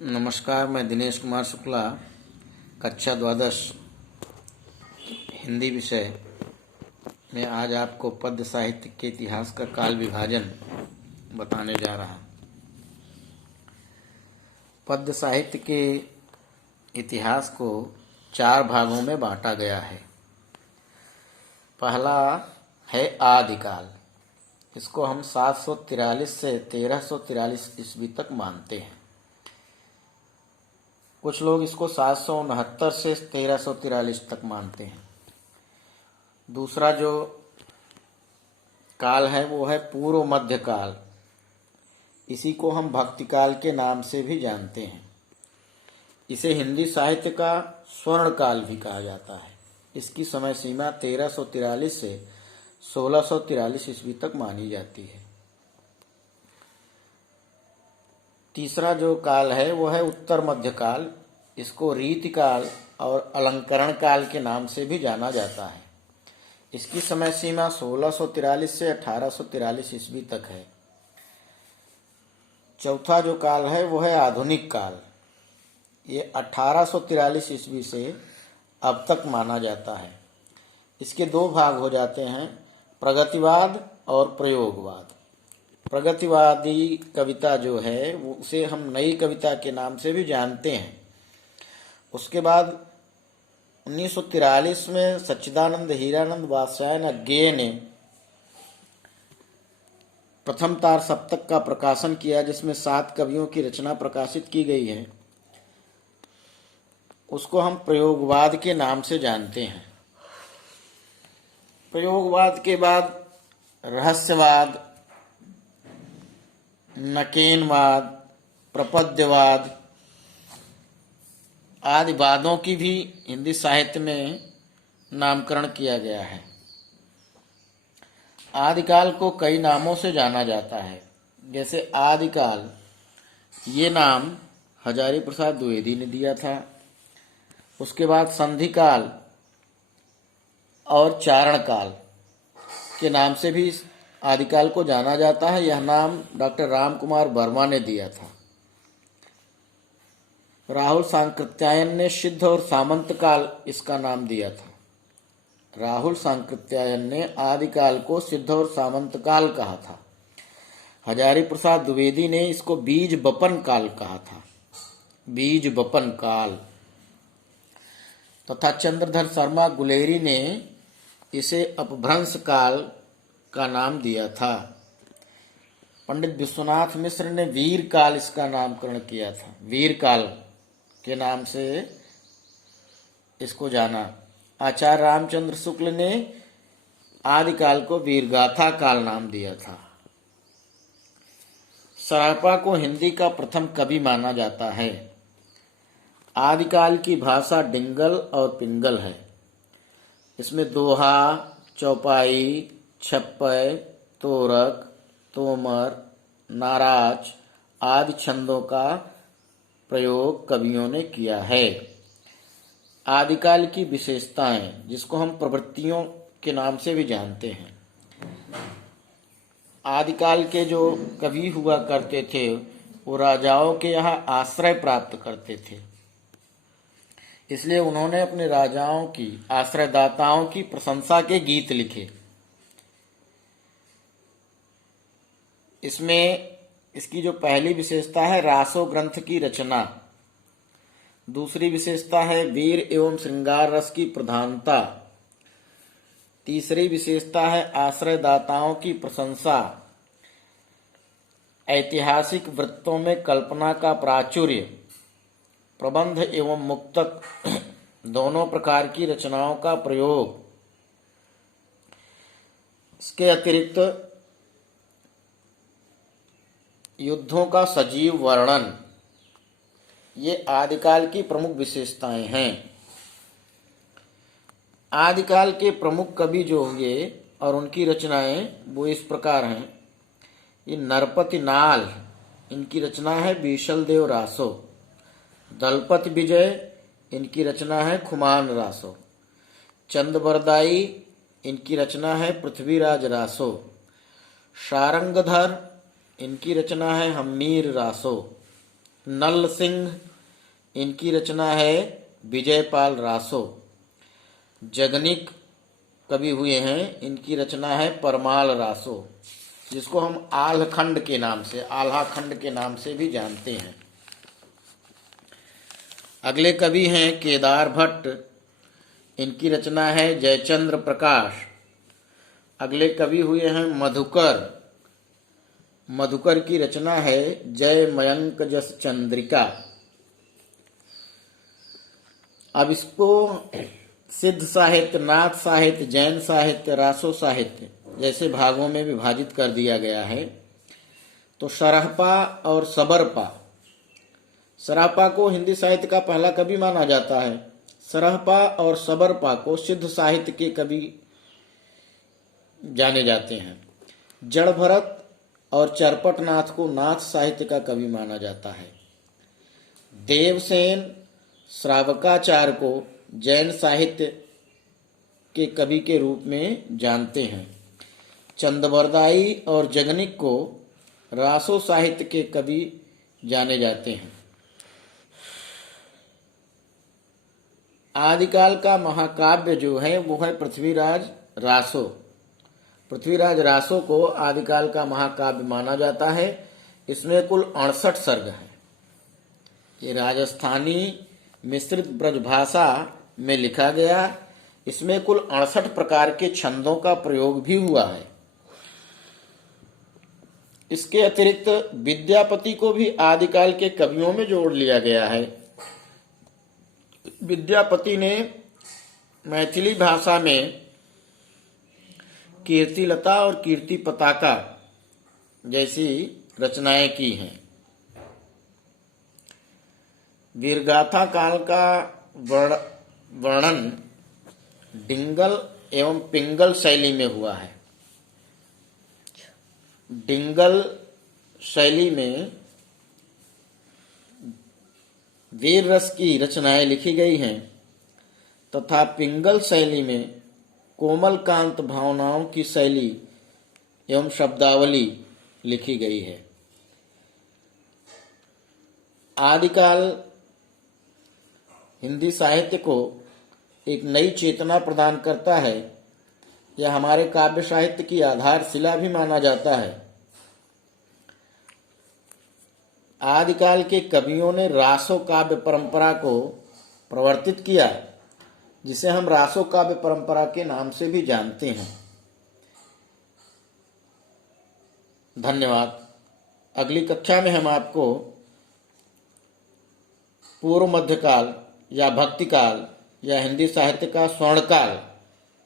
नमस्कार, मैं दिनेश कुमार शुक्ला, कक्षा द्वादश हिंदी विषय में आज आपको पद्य साहित्य के इतिहास का काल विभाजन बताने जा रहा। पद्य साहित्य के इतिहास को 4 भागों में बांटा गया है। पहला है आदिकाल। इसको हम 743 से 1343 ईस्वी तक मानते हैं। कुछ लोग इसको 769 से 1343 तक मानते हैं। दूसरा जो काल है वो है पूर्व मध्य काल। इसी को हम भक्ति काल के नाम से भी जानते हैं। इसे हिंदी साहित्य का स्वर्ण काल भी कहा जाता है। इसकी समय सीमा 1343 से 1643 ईस्वी तक मानी जाती है। तीसरा जो काल है वो है उत्तर मध्य काल। इसको रीति काल और अलंकरण काल के नाम से भी जाना जाता है। इसकी समय सीमा 1643 से 1843 ईस्वी तक है। चौथा जो काल है वो है आधुनिक काल। ये 1843 ईस्वी से अब तक माना जाता है। इसके 2 भाग हो जाते हैं, प्रगतिवाद और प्रयोगवाद। प्रगतिवादी कविता जो है वो उसे हम नई कविता के नाम से भी जानते हैं। उसके बाद 1943 में सच्चिदानंद हीरानंद वात्स्यायन अज्ञेय ने प्रथम तार सप्तक का प्रकाशन किया, जिसमें 7 कवियों की रचना प्रकाशित की गई है। उसको हम प्रयोगवाद के नाम से जानते हैं। प्रयोगवाद के बाद रहस्यवाद, नकेनवाद, प्रपद्यवाद आदि वादों की भी हिंदी साहित्य में नामकरण किया गया है। आदिकाल को कई नामों से जाना जाता है। जैसे आदिकाल ये नाम हजारी प्रसाद द्विवेदी ने दिया था। उसके बाद संधिकाल और चारणकाल के नाम से भी आदिकाल को जाना जाता है। यह नाम डॉक्टर राम कुमार वर्मा ने दिया था। राहुल सांकृत्यायन ने सिद्ध और सामंत काल इसका नाम दिया था। राहुल सांकृत्यायन ने आदिकाल को सिद्ध और सामंत काल कहा था। हजारी प्रसाद द्विवेदी ने इसको बीज बपन काल कहा था, बीज बपन काल। तथा चंद्रधर शर्मा गुलेरी ने इसे अपभ्रंश काल का नाम दिया था। पंडित विश्वनाथ मिश्र ने वीर काल इसका नामकरण किया था। वीर काल के नाम से इसको जाना। आचार्य रामचंद्र शुक्ल ने आदिकाल को वीरगाथा काल नाम दिया था। सरापा को हिंदी का प्रथम कवि माना जाता है। आदिकाल की भाषा डिंगल और पिंगल है। इसमें दोहा, चौपाई, छप्पय, तोरक, तोमर, नाराज आदि छंदों का प्रयोग कवियों ने किया है। आदिकाल की विशेषताएं, जिसको हम प्रवृत्तियों के नाम से भी जानते हैं। आदिकाल के जो कवि हुआ करते थे वो राजाओं के यहाँ आश्रय प्राप्त करते थे। इसलिए उन्होंने अपने राजाओं की, आश्रयदाताओं की प्रशंसा के गीत लिखे। इसमें इसकी जो पहली विशेषता है रासो ग्रंथ की रचना। दूसरी विशेषता है वीर एवं श्रृंगार रस की प्रधानता। तीसरी विशेषता है आश्रयदाताओं की प्रशंसा। ऐतिहासिक वृत्तों में कल्पना का प्राचुर्य। प्रबंध एवं मुक्तक दोनों प्रकार की रचनाओं का प्रयोग। इसके अतिरिक्त युद्धों का सजीव वर्णन, ये आदिकाल की प्रमुख विशेषताएं हैं। आदिकाल के प्रमुख कवि जो होंगे और उनकी रचनाएं वो इस प्रकार हैं। ये नरपति नाल, इनकी रचना है बीशल देव रासो। दलपति विजय, इनकी रचना है खुमान रासो। चंदबरदाई, इनकी रचना है पृथ्वीराज रासो। सारंगधर, इनकी रचना है हम्मीर रासो। नल सिंह, इनकी रचना है विजयपाल रासो। जगनिक कवि हुए हैं, इनकी रचना है परमाल रासो, जिसको हम आल्हखंड के नाम से, आल्हा खंड के नाम से भी जानते हैं। अगले कवि हैं केदार भट्ट, इनकी रचना है जयचंद्र प्रकाश। अगले कवि हुए हैं मधुकर, मधुकर की रचना है जय मयंक जस चंद्रिका। अब इसको सिद्ध साहित्य, नाथ साहित्य, जैन साहित्य, रासो साहित्य जैसे भागों में विभाजित कर दिया गया है। तो सरहपा और सबरपा, सरहपा को हिंदी साहित्य का पहला कवि माना जाता है। सरहपा और सबरपा को सिद्ध साहित्य के कवि जाने जाते हैं। जड़ भरत और चरपट नाथ को नाथ साहित्य का कवि माना जाता है। देवसेन श्रावकाचार्य को जैन साहित्य के कवि के रूप में जानते हैं। चंदबरदाई और जगनिक को रासो साहित्य के कवि जाने जाते हैं। आदिकाल का महाकाव्य जो है वो है पृथ्वीराज रासो। पृथ्वीराज रासो को आदिकाल का महाकाव्य माना जाता है। इसमें कुल 68 सर्ग हैं। ये राजस्थानी मिश्रित ब्रजभाषा में लिखा गया। इसमें कुल 68 प्रकार के छंदों का प्रयोग भी हुआ है। इसके अतिरिक्त विद्यापति को भी आदिकाल के कवियों में जोड़ लिया गया है। विद्यापति ने मैथिली भाषा में कीर्तिलता और कीर्ति पताका जैसी रचनाएं की हैं। वीरगाथा काल का वर्णन डिंगल एवं पिंगल शैली में हुआ है। डिंगल शैली में वीर रस की रचनाएं लिखी गई हैं तथा पिंगल शैली में कोमल कांत भावनाओं की शैली एवं शब्दावली लिखी गई है। आदिकाल हिंदी साहित्य को एक नई चेतना प्रदान करता है। यह हमारे काव्य साहित्य की आधारशिला भी माना जाता है। आदिकाल के कवियों ने रासो काव्य परंपरा को प्रवर्तित किया, जिसे हम रासो काव्य परंपरा के नाम से भी जानते हैं। धन्यवाद। अगली कक्षा में हम आपको पूर्व मध्यकाल या भक्तिकाल या हिंदी साहित्य का स्वर्णकाल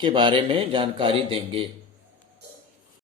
के बारे में जानकारी देंगे।